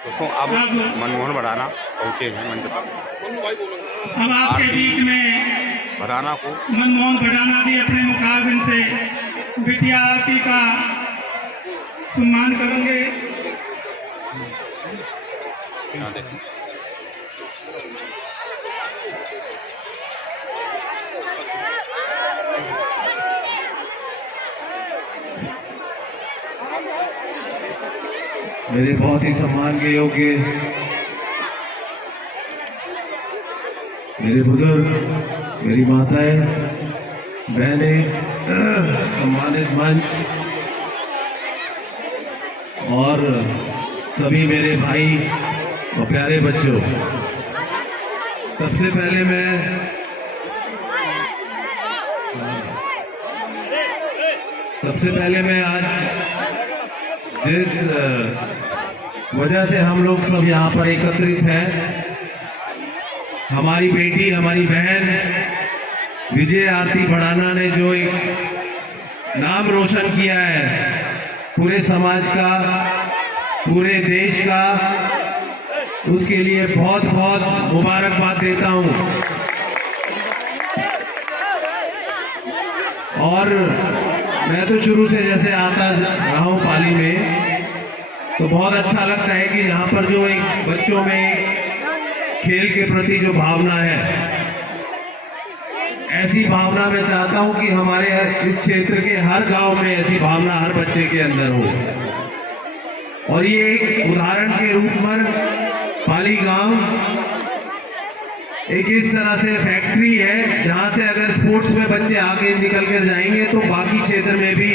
देखो अब मनमोहन भड़ाना पहुँचे हैं मंच पर। अब आपके बीच में भड़ाना को मनमोहन भड़ाना भी अपने मुखारबिन से बिटिया आरती का सम्मान करेंगे। यहाँ देखें। मेरे बहुत ही सम्मान के योग्य मेरे बुजुर्ग, मेरी माताएं, बहनें, सम्मानित मंच और सभी मेरे भाई और प्यारे बच्चों, सबसे पहले मैं आज जिस वजह से हम लोग सब यहाँ पर एकत्रित हैं, हमारी बेटी, हमारी बहन विजय आरती भड़ाना ने जो एक नाम रोशन किया है पूरे समाज का, पूरे देश का, उसके लिए बहुत बहुत मुबारकबाद देता हूँ। और मैं तो शुरू से जैसे आता रहा हूँ पाली में, तो बहुत अच्छा लगता है कि यहाँ पर जो एक बच्चों में खेल के प्रति जो भावना है, ऐसी भावना मैं चाहता हूँ कि हमारे इस क्षेत्र के हर गांव में ऐसी भावना हर बच्चे के अंदर हो। और ये एक उदाहरण के रूप में पाली गांव एक इस तरह से फैक्ट्री है जहां से अगर स्पोर्ट्स में बच्चे आगे निकल कर जाएंगे तो बाकी क्षेत्र में भी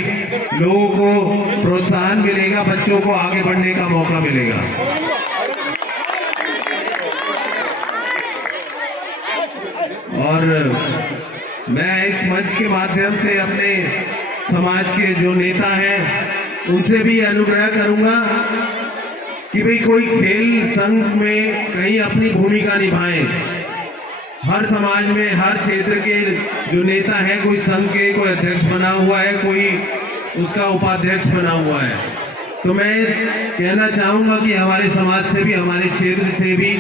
लोगों को प्रोत्साहन मिलेगा, बच्चों को आगे बढ़ने का मौका मिलेगा। और मैं इस मंच के माध्यम से अपने समाज के जो नेता हैं उनसे भी अनुग्रह करूंगा कि भाई कोई खेल संघ में कहीं अपनी भूमिका निभाएं। हर समाज में, हर क्षेत्र के जो नेता हैं, कोई संघ के कोई अध्यक्ष बना हुआ है, कोई उसका उपाध्यक्ष बना हुआ है। तो मैं कहना चाहूँगा कि हमारे समाज से भी, हमारे क्षेत्र से भी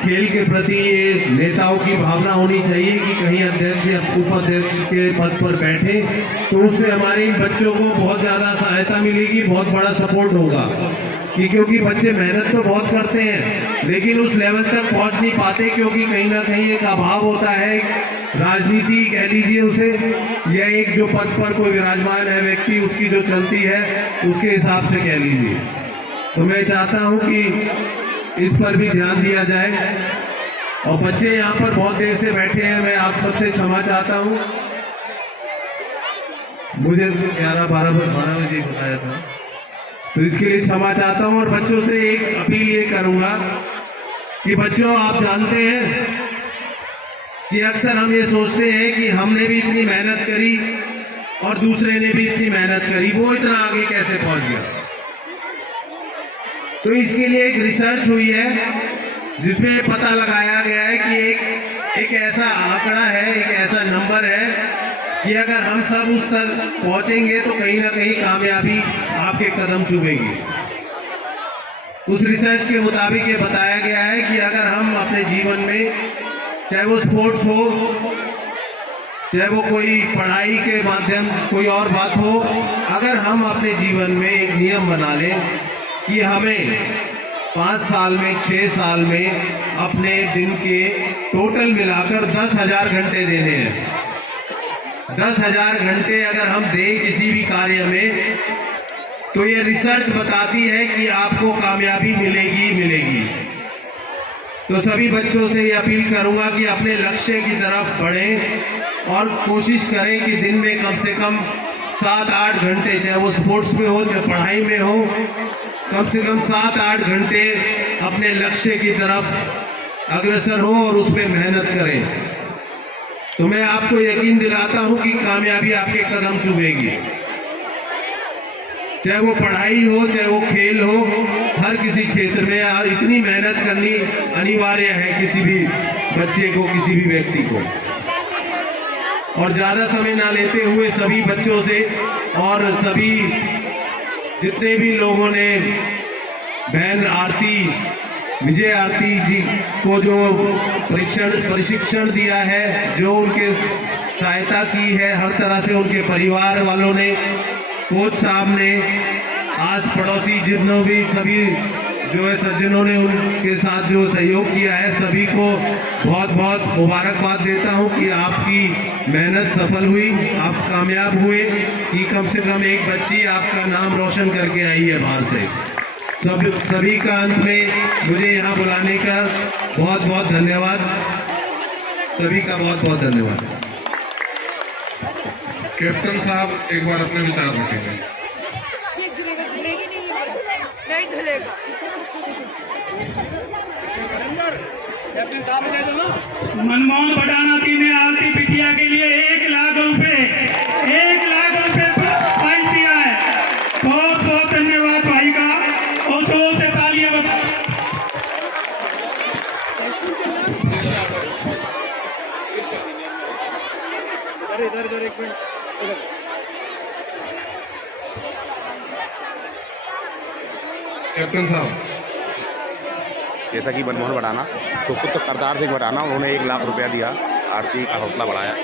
खेल के प्रति ये नेताओं की भावना होनी चाहिए कि कहीं अध्यक्ष या उपाध्यक्ष के पद पर बैठे तो उससे हमारे बच्चों को बहुत ज़्यादा सहायता मिलेगी, बहुत बड़ा सपोर्ट होगा। क्योंकि बच्चे मेहनत तो बहुत करते हैं लेकिन उस लेवल तक पहुंच नहीं पाते, क्योंकि कहीं ना कहीं एक अभाव होता है, राजनीति कह लीजिए उसे, या एक जो पद पर कोई विराजमान है व्यक्ति, उसकी जो चलती है उसके हिसाब से कह लीजिए। तो मैं चाहता हूं कि इस पर भी ध्यान दिया जाए। और बच्चे यहाँ पर बहुत देर से बैठे हैं, मैं आप सबसे क्षमा चाहता हूँ। मुझे 11-12 बजे बताया था, तो इसके लिए क्षमा चाहता हूं। और बच्चों से एक अपील ये करूंगा कि बच्चों, आप जानते हैं कि अक्सर हम ये सोचते हैं कि हमने भी इतनी मेहनत करी और दूसरे ने भी इतनी मेहनत करी, वो इतना आगे कैसे पहुंच गया। तो इसके लिए एक रिसर्च हुई है जिसमें पता लगाया गया है कि एक ऐसा आंकड़ा है, एक ऐसा नंबर है कि अगर हम सब उस तक पहुंचेंगे तो कहीं ना कहीं कामयाबी आपके कदम चूमेगी। उस रिसर्च के मुताबिक ये बताया गया है कि अगर हम अपने जीवन में, चाहे वो स्पोर्ट्स हो, चाहे वो कोई पढ़ाई के माध्यम कोई और बात हो, अगर हम अपने जीवन में एक नियम बना लें कि हमें 5 साल में, 6 साल में अपने दिन के टोटल मिलाकर 10,000 घंटे देने हैं। 10,000 घंटे अगर हम दें किसी भी कार्य में, तो ये रिसर्च बताती है कि आपको कामयाबी मिलेगी। तो सभी बच्चों से ये अपील करूंगा कि अपने लक्ष्य की तरफ बढ़ें और कोशिश करें कि दिन में कम से कम 7-8 घंटे, चाहे वो स्पोर्ट्स में हो, चाहे पढ़ाई में हो, कम से कम 7-8 घंटे अपने लक्ष्य की तरफ अग्रसर हो और उस पर मेहनत करें। तो मैं आपको यकीन दिलाता हूं कि कामयाबी आपके कदम चूमेगी। चाहे वो पढ़ाई हो, चाहे वो खेल हो, हर किसी क्षेत्र में इतनी मेहनत करनी अनिवार्य है किसी भी बच्चे को, किसी भी व्यक्ति को। और ज़्यादा समय ना लेते हुए सभी बच्चों से और सभी जितने भी लोगों ने बहन आरती विजय आरती जी को जो प्रशिक्षण दिया है, जो उनके सहायता की है हर तरह से, उनके परिवार वालों ने, कोच साहब ने, आज पड़ोसी जितनों भी सभी जो है सज्जनों ने उनके साथ जो सहयोग किया है, सभी को बहुत बहुत मुबारकबाद देता हूं कि आपकी मेहनत सफल हुई, आप कामयाब हुए कि कम से कम एक बच्ची आपका नाम रोशन करके आई है बाहर से। सभी का अंत में मुझे यहाँ बुलाने का बहुत बहुत धन्यवाद, सभी का बहुत बहुत धन्यवाद। कैप्टन साहब एक बार अपने विचार रखेंगे। मनमोहन भटाना जी ने आरती बिटिया के लिए 1 लाख रुपए प्राइज दिया है। बहुत बहुत धन्यवाद भाई का, और जोर से तालियां बजाओ। कैप्टन साहब, जैसा कि मनमोहन भटाना सुपुत्र सरदार सिंह भटाना, उन्होंने 1 लाख रुपया दिया, आरती का हौसला बढ़ाया।